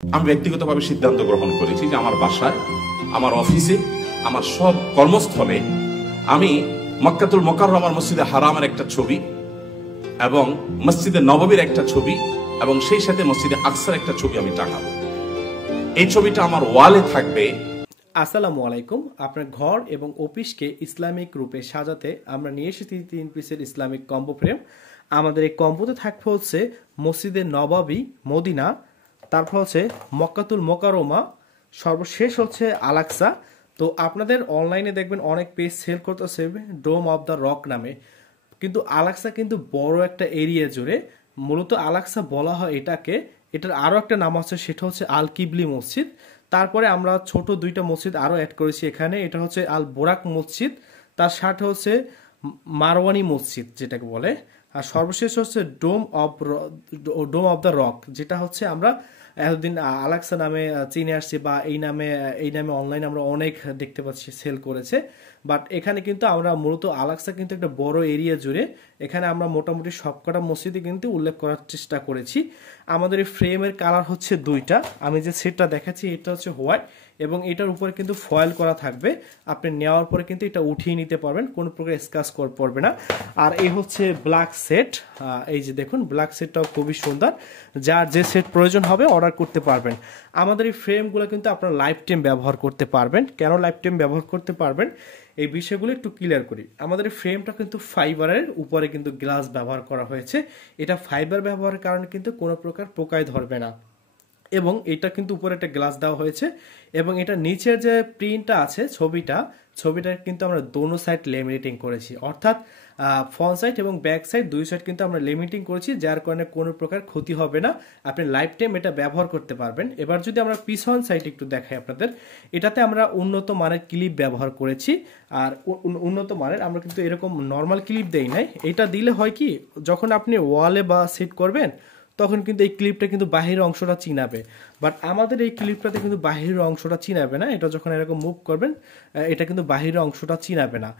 আমি ব্যক্তিগতভাবে সিদ্ধান্ত গ্রহণ করেছি যে আমার বাসায়, আমার অফিসে, আমার সব কর্মস্থলে আমি মক্কাতুল মুকাররমার মসজিদে হারামের একটা ছবি এবং মসজিদে নববীর একটা ছবি এবং সেই সাথে মসজিদে আকসার একটা ছবি আমি টাঙাবো। এই ছবিটা আমার ওয়ালে থাকবে। আসসালামু আলাইকুম। আপনার ঘর এবং অফিসকে ইসলামিক রূপে সাজাতে আমরা নিয়ে এসেছি 3 পিসের ইসলামিক কম্বো ফ্রেম। আমাদের এই কম্বোতে থাকবে হচ্ছে মসজিদে নববী মদিনা, তারপর হচ্ছে মক্কাতুল মুকাররমা, সর্বশেষ হচ্ছে আলাক্সা। তো আপনাদের অনলাইনে দেখবেন অনেক পেজ সেল করতেছে ডোম অফ দ্য রক নামে, কিন্তু আলাক্সা কিন্তু বড় একটা এরিয়া জুড়ে। মূলত আলাক্সা বলা হয় এটাকে, এটার আরও একটা নাম আছে, সেটা হচ্ছে আল কিবলি মসজিদ। তারপরে আমরা ছোট দুইটা মসজিদ আরও অ্যাড করেছি এখানে, এটা হচ্ছে আল বোরাক মসজিদ, তার সাথে হচ্ছে মারওয়ানি মসজিদ যেটাকে বলে, আর সর্বশেষ হচ্ছে ডোম অফ দ্য রক, যেটা হচ্ছে আমরা এতদিন আলাক্সা নামে চিনে আসছি, বা এই নামে অনলাইনে আমরা অনেক দেখতে পাচ্ছি সেল করেছে। বাট এখানে কিন্তু আমরা মূলত আলাক্সা কিন্তু একটা বড় এরিয়া জুড়ে, এখানে আমরা মোটামুটি সবকটা মসজিদে কিন্তু উল্লেখ করার চেষ্টা করেছি। আমাদের এই ফ্রেমের কালার হচ্ছে দুইটা। আমি যে সেটটা দেখাচ্ছি এটা হচ্ছে হোয়াইট, এবং এটার উপরে কিন্তু ফয়েল করা থাকবে। আপনি নেওয়ার পরে কিন্তু এটা উঠিয়ে নিতে পারবেন, কোনো প্রকার স্ক্র্যাচ পড়বে না। আর এই হচ্ছে ব্ল্যাক সেট, এই যে দেখুন ব্ল্যাক সেটটাও খুবই সুন্দর। যার যে সেট প্রয়োজন হবে অর্ডার করতে পারবেন। আমাদের এই ফ্রেমগুলো কিন্তু আপনারা লাইফ টাইম ব্যবহার করতে পারবেন। কেন লাইফ টাইম ব্যবহার করতে পারবেন এই বিষয়গুলো একটু ক্লিয়ার করি। আমাদের এই ফ্রেমটা কিন্তু ফাইবারের উপরে কিন্তু গ্লাস ব্যবহার করা হয়েছে। এটা ফাইবার ব্যবহারের কারণে কিন্তু কোনো প্রকার পোকায় ধরবে না, এবং এটা কিন্তু উপরে একটা গ্লাস দেওয়া হয়েছে, এবং এটা নিচের যে প্রিন্টটা আছে ছবিটার কিন্তু আমরা দোনো সাইড লেমিনেটিং করেছি, অর্থাৎ ফ্রন্ট সাইড এবং ব্যাক সাইড দুই সাইড কিন্তু আমরা লিমিটিং করেছি, যার কারণে কোনো প্রকার ক্ষতি হবে না, আপনি লাইফ টাইম এটা ব্যবহার করতে পারবেন। এবার যদি আমরা পিছন সাইড একটু দেখাই আপনাদের, এটাতে আমরা উন্নত মানের ক্লিপ ব্যবহার করেছি। আর উন্নত মানের আমরা কিন্তু এরকম নর্মাল ক্লিপ দেই নাই। এটা দিলে হয় কি, যখন আপনি ওয়ালে বা সেট করবেন তখন কিন্তু এই ক্লিপটা কিন্তু বাহিরের অংশটা চিনাবে, বাট আমাদের এই ক্লিপটাতে কিন্তু বাহিরের অংশটা চিনাবে না। এটা যখন এরকম মুভ করবেন এটা কিন্তু বাহিরের অংশটা চিনাবে না।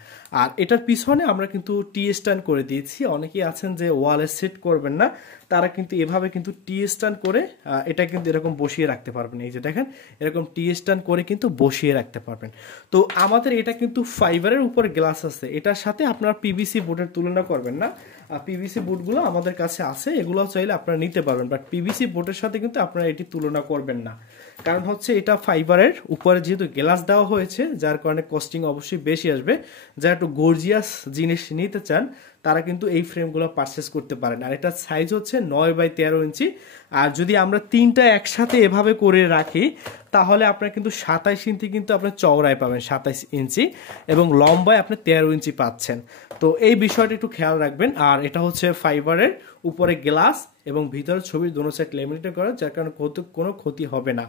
আর এটার পিছনে আমরা কিন্তু টি স্ট্যান্ড করে দিয়েছি। অনেকেই আছেন যে ওয়ালে সেট করবেন না, তারা কিন্তু এভাবে কিন্তু টি স্ট্যান্ড করে এটা কিন্তু এরকম বসিয়ে রাখতে পারবেন। এই যে দেখেন এরকম টি স্ট্যান্ড করে কিন্তু বসিয়ে রাখতে পারবেন। তো আমাদের এটা কিন্তু ফাইবারের উপরে গ্লাস আছে, এটার সাথে আপনারা পিভিসি বোর্ডের তুলনা করবেন না। পিভিসি বোর্ডগুলো আমাদের কাছে আছে, এগুলো চাইলে আপনারা নিতে পারবেন, বাট পিভিসি বোর্ডের সাথে কিন্তু আপনারা এটি তুলনা করবেন না। কারণ হচ্ছে এটা ফাইবারের উপরে যেহেতু গ্লাস দেওয়া হয়েছে, যার কারণে কস্টিং অবশ্যই বেশি আসবে। যারা একটু গর্জিয়াস জিনিস নিতে চান তারা কিন্তু এই ফ্রেমগুলো পারচেস করতে পারেন। আর এটার সাইজ হচ্ছে 9x13 ইঞ্চি। আর যদি আমরা তিনটা একসাথে এভাবে করে রাখি তাহলে আপনার কিন্তু 27 ইঞ্চি কিন্তু আপনার চওড়ায় পাবেন, 27 ইঞ্চি, এবং লম্বায় আপনি 13 ইঞ্চি পাচ্ছেন। তো এই বিষয়টা একটু খেয়াল রাখবেন। আর এটা হচ্ছে ফাইবারের উপরে গ্লাস এবং ভিতরে ছবির দোনো সাইড লেমিনেটেড করা, যার কারণে কোনো ক্ষতি হবে না।